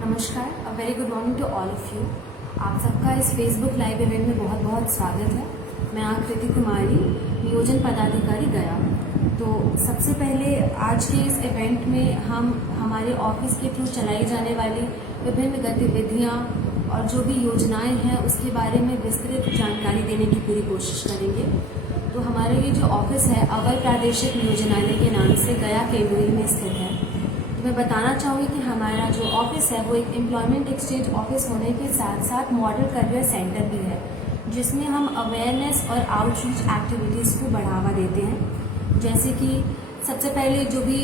नमस्कार, a very good morning to all of you. आप सबका इस फेसबुक लाइव इवेंट में बहुत बहुत स्वागत है। मैं आकृति कुमारी, नियोजन पदाधिकारी गया। तो सबसे पहले आज के इस इवेंट में हम हमारे ऑफिस के थ्रू चलाई जाने वाली विभिन्न गतिविधियां और जो भी योजनाएं हैं उसके बारे में विस्तृत जानकारी देने की पूरी कोशिश करेंगे। तो हमारे ये जो ऑफिस है अवर प्रादेशिक नियोजनालय के नाम से गया केंद्रीय में स्थित है। तो मैं बताना चाहूँगी कि हमारा जो ऑफिस है वो एक एम्प्लॉयमेंट एक्सचेंज ऑफिस होने के साथ साथ मॉडल करियर सेंटर भी है, जिसमें हम अवेयरनेस और आउटरीच एक्टिविटीज़ को बढ़ावा देते हैं। जैसे कि सबसे पहले जो भी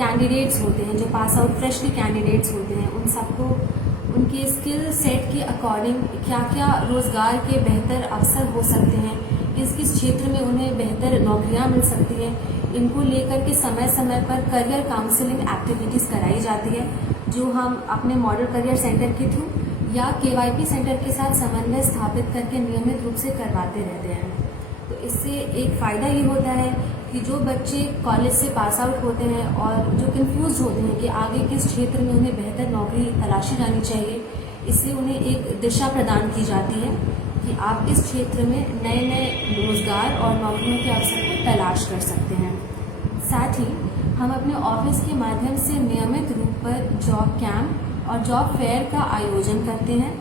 कैंडिडेट्स होते हैं, जो पास आउट फ्रेशली कैंडिडेट्स होते हैं, उन सबको उनके स्किल सेट के अकॉर्डिंग क्या क्या रोजगार के बेहतर अवसर हो सकते हैं, किस किस क्षेत्र में उन्हें बेहतर नौकरियां मिल सकती हैं, इनको लेकर के समय समय पर करियर काउंसलिंग एक्टिविटीज़ कराई जाती है, जो हम अपने मॉडल करियर सेंटर के थ्रू या केवाईपी सेंटर के साथ समन्वय स्थापित करके नियमित रूप से करवाते रहते हैं। तो इससे एक फ़ायदा ये होता है कि जो बच्चे कॉलेज से पास आउट होते हैं और जो कंफ्यूज होते हैं कि आगे किस क्षेत्र में उन्हें बेहतर नौकरी तलाशी जानी चाहिए, इससे उन्हें एक दिशा प्रदान की जाती है कि आप इस क्षेत्र में नए नए रोजगार और नौकरियों के अवसर को तलाश कर सकते हैं। साथ ही हम अपने ऑफिस के माध्यम से नियमित रूप पर जॉब कैंप और जॉब फेयर का आयोजन करते हैं,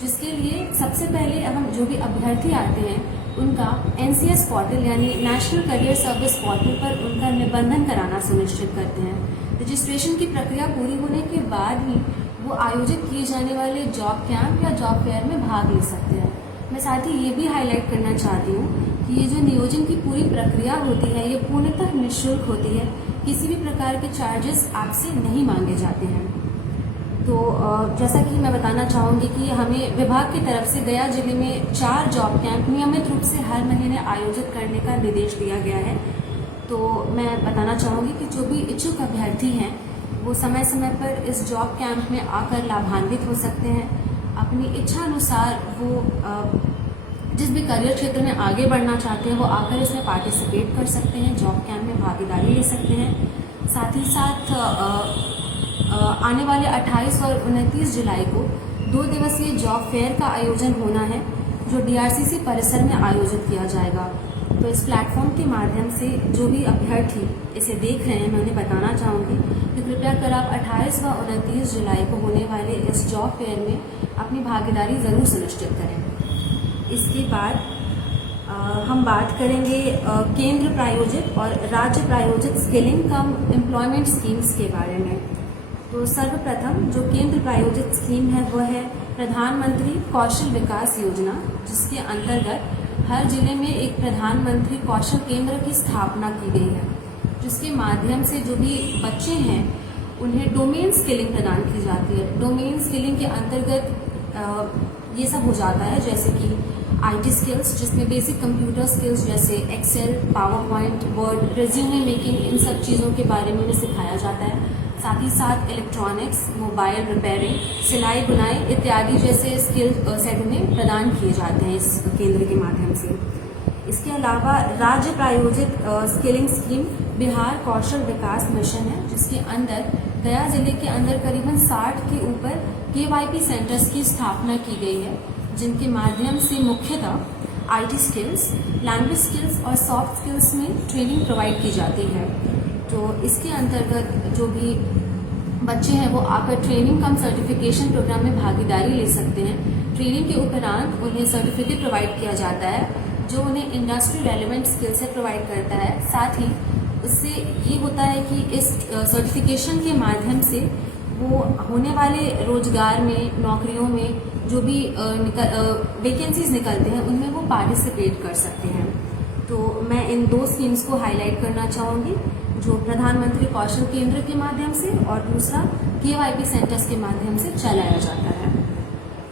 जिसके लिए सबसे पहले हम जो भी अभ्यर्थी आते हैं उनका NCS पोर्टल यानी नेशनल करियर सर्विस पोर्टल पर उनका निबंधन कराना सुनिश्चित करते हैं। रजिस्ट्रेशन की प्रक्रिया पूरी होने के बाद ही वो आयोजित किए जाने वाले जॉब कैंप या जॉब फेयर में भाग ले सकते हैं। मैं साथ ही ये भी हाईलाइट करना चाहती हूँ कि ये जो नियोजन की पूरी प्रक्रिया होती है ये पूर्णतः निःशुल्क होती है, किसी भी प्रकार के चार्जेस आपसे नहीं मांगे जाते हैं। तो जैसा कि मैं बताना चाहूँगी कि हमें विभाग की तरफ से गया जिले में 4 जॉब कैंप नियमित रूप से हर महीने आयोजित करने का निर्देश दिया गया है। तो मैं बताना चाहूँगी कि जो भी इच्छुक अभ्यर्थी हैं वो समय समय पर इस जॉब कैंप में आकर लाभान्वित हो सकते हैं। अपनी इच्छा अनुसार वो जिस भी करियर क्षेत्र में आगे बढ़ना चाहते हैं वो आकर इसमें पार्टिसिपेट कर सकते हैं, जॉब कैंप में भागीदारी ले सकते हैं। साथ ही साथ आने वाले 28 और 29 जुलाई को 2 दिवसीय जॉब फेयर का आयोजन होना है, जो DRCC परिसर में आयोजित किया जाएगा। तो इस प्लेटफॉर्म के माध्यम से जो भी अभ्यर्थी इसे देख रहे हैं मैं उन्हें बताना चाहूँगी कि कृपया कर आप 28 व 29 जुलाई को होने वाले इस जॉब फेयर में अपनी भागीदारी ज़रूर सुनिश्चित करें। इसके बाद हम बात करेंगे केंद्र प्रायोजित और राज्य प्रायोजित स्किलिंग कम एम्प्लॉयमेंट स्कीम्स के बारे में। तो सर्वप्रथम जो केंद्र प्रायोजित स्कीम है वह है प्रधानमंत्री कौशल विकास योजना, जिसके अंतर्गत हर जिले में एक प्रधानमंत्री कौशल केंद्र की स्थापना की गई है, जिसके माध्यम से जो भी बच्चे हैं उन्हें डोमेन स्किलिंग प्रदान की जाती है। डोमेन स्किलिंग के अंतर्गत ये सब हो जाता है जैसे कि IT स्किल्स, जिसमें बेसिक कंप्यूटर स्किल्स जैसे Excel, PowerPoint, Word, resume making, इन सब चीज़ों के बारे में उन्हें सिखाया जाता है। साथ ही साथ इलेक्ट्रॉनिक्स, मोबाइल रिपेयरिंग, सिलाई बुनाई इत्यादि जैसे स्किल सेट उन्हें प्रदान किए जाते हैं इस केंद्र के माध्यम से। इसके अलावा राज्य प्रायोजित स्किलिंग स्कीम बिहार कौशल विकास मिशन है, जिसके अंदर गया जिले के अंदर करीबन 60 के ऊपर KYP सेंटर्स की स्थापना की गई है, जिनके माध्यम से मुख्यतः IT स्किल्स, लैंग्वेज स्किल्स और सॉफ्ट स्किल्स में ट्रेनिंग प्रोवाइड की जाती है। तो इसके अंतर्गत जो भी बच्चे हैं वो आकर ट्रेनिंग कम सर्टिफिकेशन प्रोग्राम में भागीदारी ले सकते हैं। ट्रेनिंग के उपरांत उन्हें सर्टिफिकेट प्रोवाइड किया जाता है, जो उन्हें इंडस्ट्री रेलेवेंट स्किल से प्रोवाइड करता है। साथ ही उससे ये होता है कि इस सर्टिफिकेशन के माध्यम से वो होने वाले रोजगार में, नौकरियों में जो भी वैकेंसीज निकलते हैं उनमें वो पार्टिसिपेट कर सकते हैं। तो मैं इन 2 स्कीम्स को हाईलाइट करना चाहूँगी, जो प्रधानमंत्री कौशल केंद्र के माध्यम से और दूसरा KYP सेंटर्स के माध्यम से चलाया जाता है।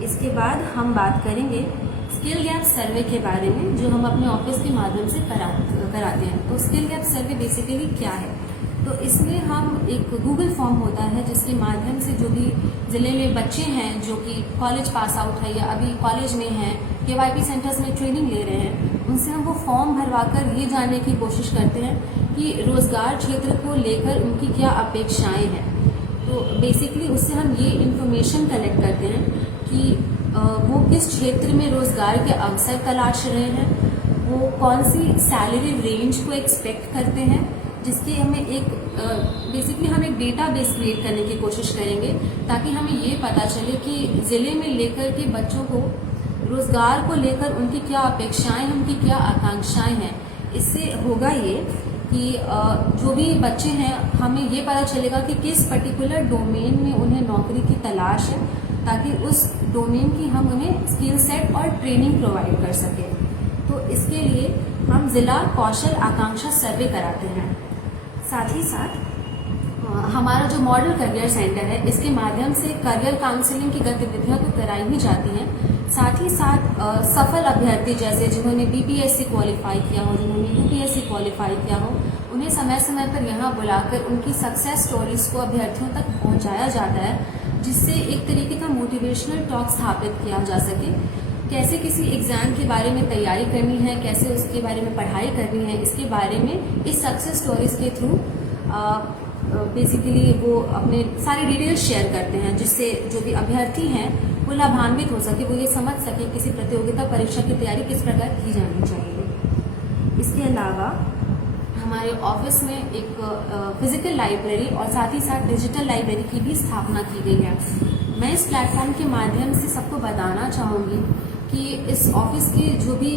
इसके बाद हम बात करेंगे स्किल गैप सर्वे के बारे में, जो हम अपने ऑफिस के माध्यम से कराते हैं। तो स्किल गैप सर्वे बेसिकली क्या है? तो इसमें हम एक गूगल फॉर्म होता है जिसके माध्यम से जो भी जिले में बच्चे हैं जो कि कॉलेज पास आउट है या अभी कॉलेज में हैं, KYP सेंटर्स में ट्रेनिंग ले रहे हैं, उनसे हम वो फॉर्म भरवाकर ये जानने की कोशिश करते हैं कि रोजगार क्षेत्र को लेकर उनकी क्या अपेक्षाएं हैं। तो बेसिकली उससे हम ये इन्फॉर्मेशन कलेक्ट करते हैं कि वो किस क्षेत्र में रोजगार के अवसर तलाश रहे हैं, वो कौन सी सैलरी रेंज को एक्सपेक्ट करते हैं, जिसकी हमें एक बेसिकली हम एक डेटाबेस क्रिएट करने की कोशिश करेंगे ताकि हमें ये पता चले कि ज़िले में लेकर के बच्चों को रोजगार को लेकर उनकी क्या अपेक्षाएं, उनकी क्या आकांक्षाएं हैं। इससे होगा ये कि जो भी बच्चे हैं हमें ये पता चलेगा कि किस पर्टिकुलर डोमेन में उन्हें नौकरी की तलाश है, ताकि उस डोमेन की हम उन्हें स्किल सेट और ट्रेनिंग प्रोवाइड कर सकें। तो इसके लिए हम जिला कौशल आकांक्षा सर्वे कराते हैं। साथ ही साथ हमारा जो मॉडल करियर सेंटर है, इसके माध्यम से करियर काउंसलिंग की गतिविधियां तो कराई ही जाती हैं। साथ ही साथ सफल अभ्यर्थी जैसे जिन्होंने बीपीएससी क्वालिफाई किया हो, जिन्होंने यूपीएससी क्वालिफाई किया हो, उन्हें समय समय पर यहाँ बुलाकर उनकी सक्सेस स्टोरीज को अभ्यर्थियों तक पहुँचाया जाता है, जिससे एक तरीके का मोटिवेशनल टॉक स्थापित किया जा सके। कैसे किसी एग्जाम के बारे में तैयारी करनी है, कैसे उसके बारे में पढ़ाई करनी है, इसके बारे में इस सक्सेस स्टोरीज के थ्रू बेसिकली वो अपने सारी डिटेल्स शेयर करते हैं, जिससे जो भी अभ्यर्थी हैं वो लाभान्वित हो सके, वो ये समझ सके किसी प्रतियोगिता परीक्षा की तैयारी किस प्रकार की जानी चाहिए। इसके अलावा हमारे ऑफिस में एक फिजिकल लाइब्रेरी और साथ ही साथ डिजिटल लाइब्रेरी की भी स्थापना की गई है। मैं इस प्लेटफॉर्म के माध्यम से सबको बताना चाहूँगी कि इस ऑफिस की जो भी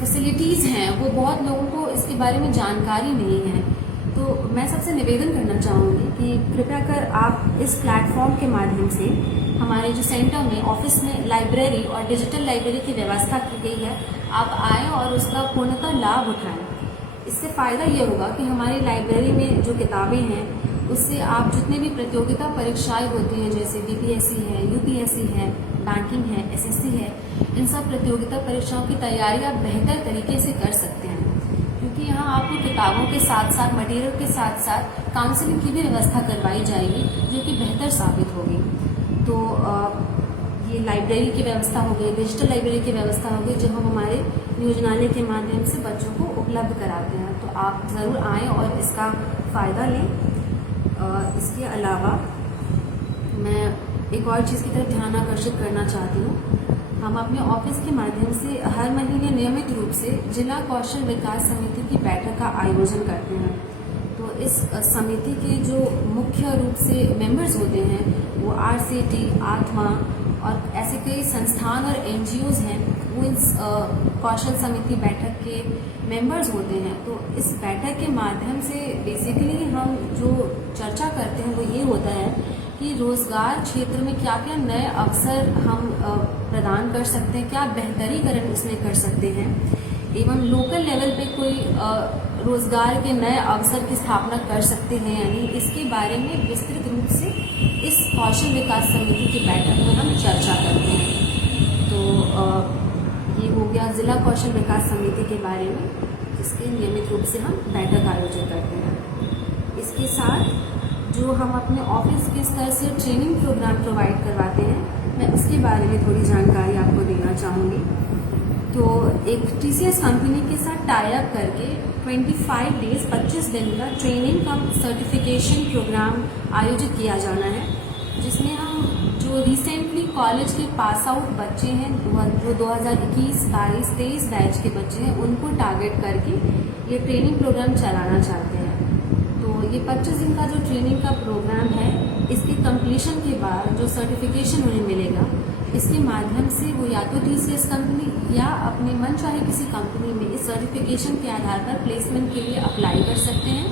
फैसिलिटीज़ हैं वो बहुत लोगों को इसके बारे में जानकारी नहीं है। तो मैं सबसे निवेदन करना चाहूँगी कि कृपया कर आप इस प्लेटफॉर्म के माध्यम से हमारे जो सेंटर में ऑफिस में लाइब्रेरी और डिजिटल लाइब्रेरी की व्यवस्था की गई है, आप आएँ और उसका पूर्णतः लाभ उठाएं। इससे फ़ायदा ये होगा कि हमारी लाइब्रेरी में जो किताबें हैं उससे आप जितने भी प्रतियोगिता परीक्षाएं होती हैं, जैसे बीपीएससी है, यूपीएससी है, बैंकिंग है, एसएससी है, इन सब प्रतियोगिता परीक्षाओं की तैयारी आप बेहतर तरीके से कर सकते हैं, क्योंकि यहाँ आपको किताबों के साथ साथ मटेरियल के साथ साथ काउंसलिंग की भी व्यवस्था करवाई जाएगी, जो कि बेहतर साबित होगी। तो ये लाइब्रेरी की व्यवस्था हो गई, डिजिटल लाइब्रेरी की व्यवस्था हो गई, जो हम हमारे नियोजनालय के माध्यम से बच्चों को उपलब्ध कराते हैं। तो आप ज़रूर आएँ और इसका फ़ायदा लें। इसके अलावा मैं एक और चीज़ की तरफ ध्यान आकर्षित करना चाहती हूँ। हम अपने ऑफिस के माध्यम से हर महीने नियमित रूप से जिला कौशल विकास समिति की बैठक का आयोजन करते हैं। तो इस समिति के जो मुख्य रूप से मेंबर्स होते हैं वो आरसीटी, आत्मा और ऐसे कई संस्थान और एनजीओज हैं, वो इस कौशल समिति बैठक के मेंबर्स होते हैं। तो इस बैठक के माध्यम से बेसिकली हम जो चर्चा करते हैं वो ये होता है कि रोजगार क्षेत्र में क्या क्या नए अवसर हम प्रदान कर सकते हैं, क्या बेहतरीकरण इसमें कर सकते हैं, एवं लोकल लेवल पे कोई रोजगार के नए अवसर की स्थापना कर सकते हैं या नहीं, इसके बारे में विस्तृत रूप से इस कौशल विकास समिति की बैठक में हम चर्चा करते हैं। तो ये हो गया जिला कौशल विकास समिति के बारे में, जिसके नियमित रूप से हम बैठक आयोजित करते हैं। इसके साथ जो हम अपने ऑफिस के स्तर से ट्रेनिंग प्रोग्राम प्रोवाइड करवाते हैं, मैं उसके बारे में थोड़ी जानकारी आपको देना चाहूँगी। तो एक टीसीएस कंपनी के साथ टाई अप करके 25 डेज 25 दिन का ट्रेनिंग कम सर्टिफिकेशन प्रोग्राम आयोजित किया जाना है, जिसमें हम जो रिसेंटली कॉलेज के पास आउट बच्चे हैं, जो 2021, 22, 23 बैच के बच्चे हैं, उनको टारगेट करके ये ट्रेनिंग प्रोग्राम चलाना चाहते हैं। तो ये 25 दिन का जो ट्रेनिंग का प्रोग्राम है, इसके कंप्लीशन के बाद जो सर्टिफिकेशन उन्हें मिलेगा, इसके माध्यम से वो या तो टीसीएस कंपनी या अपने मन चाहे किसी कंपनी में इस सर्टिफिकेशन के आधार पर प्लेसमेंट के लिए अप्लाई कर सकते हैं।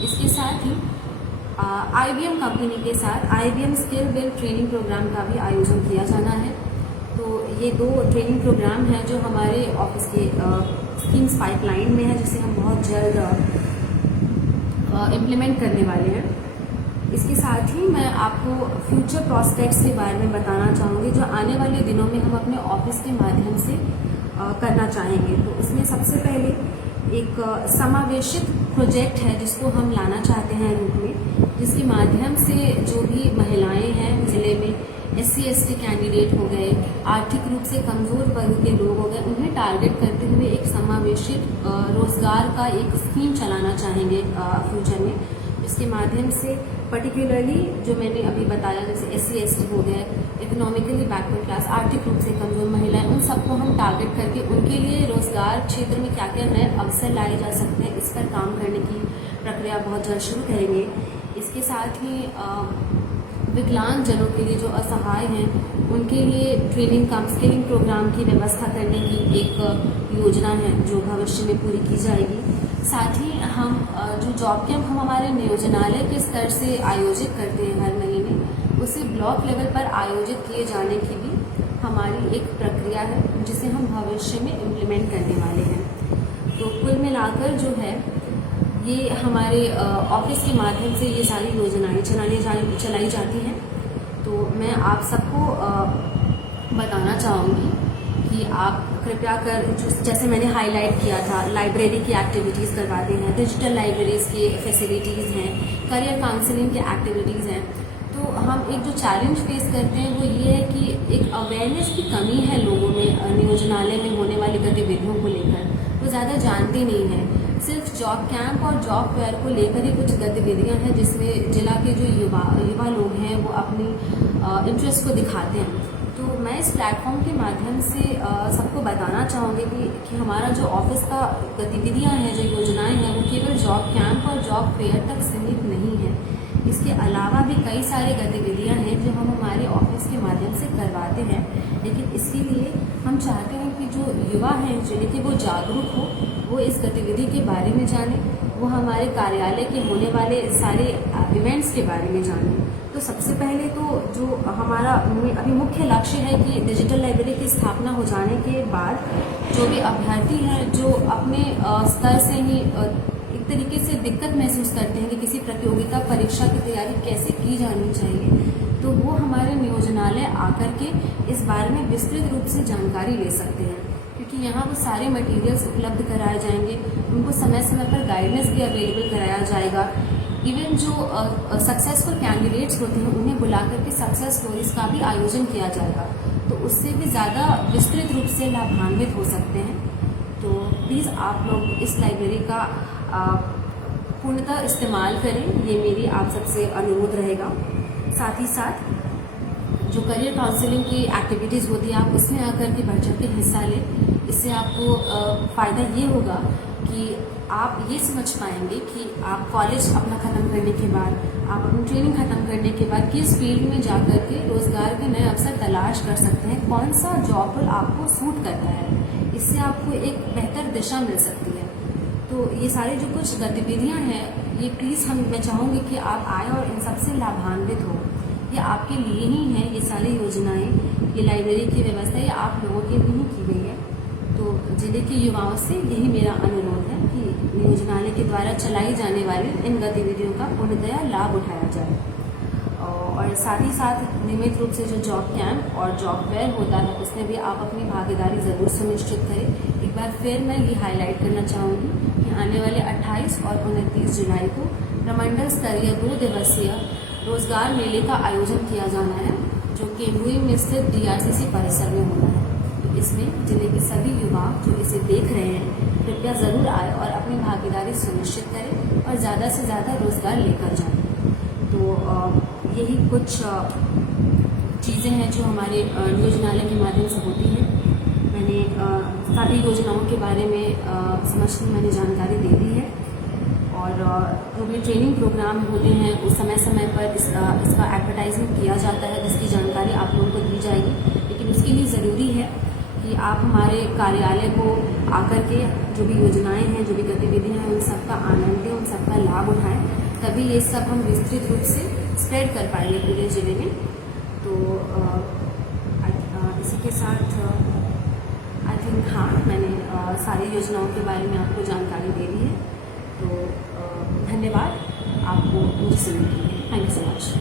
इसके साथ ही आईबीएम कंपनी के साथ IBM skill build training programme का भी आयोजन किया जाना है। तो ये 2 ट्रेनिंग प्रोग्राम हैं जो हमारे ऑफिस के स्कीम्स पाइपलाइन में है, जिसे हम बहुत जल्द इम्प्लीमेंट करने वाले हैं। इसके साथ ही मैं आपको फ्यूचर प्रोस्पेक्ट्स के बारे में बताना चाहूँगी, जो आने वाले दिनों में हम अपने ऑफिस के माध्यम से करना चाहेंगे। तो इसमें सबसे पहले एक समावेशित प्रोजेक्ट है जिसको हम लाना चाहते हैं रूप में, जिसके माध्यम से जो भी महिलाएं हैं ज़िले में, SC/ST कैंडिडेट हो गए, आर्थिक रूप से कमज़ोर वर्ग के लोग हो गए, उन्हें टारगेट करते हुए एक समावेशित रोजगार का एक स्कीम चलाना चाहेंगे फ्यूचर में, जिसके माध्यम से पर्टिकुलरली जो मैंने अभी बताया, जैसे SC ST हो गए, इकोनॉमिकली बैकवर्ड क्लास, आर्थिक रूप से कमजोर महिलाएं, उन सबको हम टारगेट करके उनके लिए रोजगार क्षेत्र में क्या क्या नए अवसर लाए जा सकते हैं, इस पर काम करने की प्रक्रिया बहुत जल्द शुरू करेंगे। इसके साथ ही विकलांग जनों के लिए जो असहाय हैं उनके लिए ट्रेनिंग कम स्किलिंग प्रोग्राम की व्यवस्था करने की एक योजना है जो भविष्य में पूरी की जाएगी। साथ ही हम जो जॉब कैंप हम हमारे नियोजनालय के स्तर से आयोजित करते हैं हर महीने, उसे ब्लॉक लेवल पर आयोजित किए जाने की भी हमारी एक प्रक्रिया है जिसे हम भविष्य में इम्प्लीमेंट करने वाले हैं। तो कुल मिलाकर जो है ये हमारे ऑफिस के माध्यम से ये सारी योजनाएं चलाई जाती हैं। तो मैं आप सबको बताना चाहूँगी कि आप कृपया कर, जैसे मैंने हाईलाइट किया था, लाइब्रेरी की एक्टिविटीज़ करवाते हैं, डिजिटल लाइब्रेरीज़ की फैसिलिटीज़ हैं, करियर काउंसलिंग की एक्टिविटीज़ हैं। तो हम एक जो चैलेंज फेस करते हैं वो ये है कि एक अवेयरनेस की कमी है लोगों में नियोजनालय में होने वाली गतिविधियों को लेकर। वो ज़्यादा जानते नहीं हैं। सिर्फ जॉब कैंप और जॉब फेयर को लेकर ही कुछ गतिविधियां हैं जिसमें जिला के जो युवा लोग हैं वो अपनी इंटरेस्ट को दिखाते हैं। तो मैं इस प्लेटफॉर्म के माध्यम से सबको बताना चाहूँगी कि हमारा जो ऑफिस का गतिविधियां हैं, जो योजनाएं हैं, वो केवल जॉब कैंप और जॉब फेयर तक सीमित नहीं है। इसके अलावा भी कई सारी गतिविधियां हैं जो हम हमारे ऑफिस के माध्यम से करवाते हैं। लेकिन इसके लिए हम चाहते हैं कि जो युवा हैं जिले के वो जागरूक हो, वो इस गतिविधि के बारे में जाने, वो हमारे कार्यालय के होने वाले सारे इवेंट्स के बारे में जाने। तो सबसे पहले तो जो हमारा अभी मुख्य लक्ष्य है कि डिजिटल लाइब्रेरी की स्थापना हो जाने के बाद जो भी अभ्यर्थी हैं जो अपने स्तर से ही एक तरीके से दिक्कत महसूस करते हैं कि किसी प्रतियोगिता परीक्षा की तैयारी कैसे की जानी चाहिए, तो वो हमारे नियोजनालय आकर के इस बारे में विस्तृत रूप से जानकारी ले सकते हैं, क्योंकि यहाँ वो सारे मटेरियल्स उपलब्ध कराए जाएंगे। उनको समय समय पर गाइडेंस भी अवेलेबल कराया जाएगा। इवन जो सक्सेसफुल कैंडिडेट्स होते हैं उन्हें बुला करके सक्सेस स्टोरीज का भी आयोजन किया जाएगा, तो उससे भी ज़्यादा विस्तृत रूप से लाभान्वित हो सकते हैं। तो प्लीज़ आप लोग इस लाइब्रेरी का पूर्णतः इस्तेमाल करें, ये मेरी आप सबसे अनुरोध रहेगा। साथ ही साथ जो करियर काउंसलिंग की एक्टिविटीज़ होती है आप उसमें आकर के बढ़ चढ़ के हिस्सा लें। इससे आपको फ़ायदा ये होगा कि आप ये समझ पाएंगे कि आप कॉलेज अपना ख़त्म करने के बाद, आप अपनी ट्रेनिंग ख़त्म करने के बाद किस फील्ड में जाकर के रोज़गार के नए अवसर तलाश कर सकते हैं, कौन सा जॉब रोल आपको सूट करता है। इससे आपको एक बेहतर दिशा मिल सकती है। तो ये सारी जो कुछ गतिविधियां हैं ये प्लीज़ मैं चाहूँगी कि आप आए और इन सबसे लाभान्वित हो। ये आपके लिए ही है, ये सारी योजनाएं, ये लाइब्रेरी की व्यवस्था ये आप लोगों के लिए ही की गई है। तो जिले के युवाओं से यही मेरा अनुरोध है कि नियोजनालय के द्वारा चलाई जाने वाली इन गतिविधियों का पूर्णतया लाभ उठाया जाए। और साथ ही साथ नियमित रूप से जो जॉब कैंप और जॉब फेयर होता है उसमें भी आप अपनी भागीदारी ज़रूर सुनिश्चित करें। एक बार फिर मैं ये हाईलाइट करना चाहूँगी कि आने वाले 28 और 29 जुलाई को प्रमंडल स्तरीय 2 दिवसीय रोजगार मेले का आयोजन किया जाना है, जो केंदुई में स्थित DRCC परिसर में होना है। तो इसमें जिले के सभी युवा जो इसे देख रहे हैं कृपया ज़रूर आए और अपनी भागीदारी सुनिश्चित करें और ज़्यादा से ज़्यादा रोजगार लेकर जाएं। तो यही कुछ चीज़ें हैं जो हमारे नियोजनालय के माध्यम से होती हैं। मैंने सारी योजनाओं के बारे में समझने मैंने जानकारी दे दी है, और जो भी ट्रेनिंग प्रोग्राम होते हैं उस समय समय पर इसका एडवर्टाइजमेंट किया जाता है, जिसकी जानकारी आप लोगों को दी जाएगी। लेकिन उसके लिए ज़रूरी है कि आप हमारे कार्यालय को आकर के जो भी योजनाएं हैं, जो भी गतिविधियां हैं, उन सबका आनंद लें, उन सबका लाभ उठाएं, तभी ये सब हम विस्तृत रूप से स्प्रेड कर पाएंगे पूरे जिले में। तो इसी के साथ आई थिंक हाँ मैंने सारी योजनाओं के बारे में आपको जानकारी दे दी है। तो धन्यवाद आपको मुझे सुनने के लिए। Thank you so much.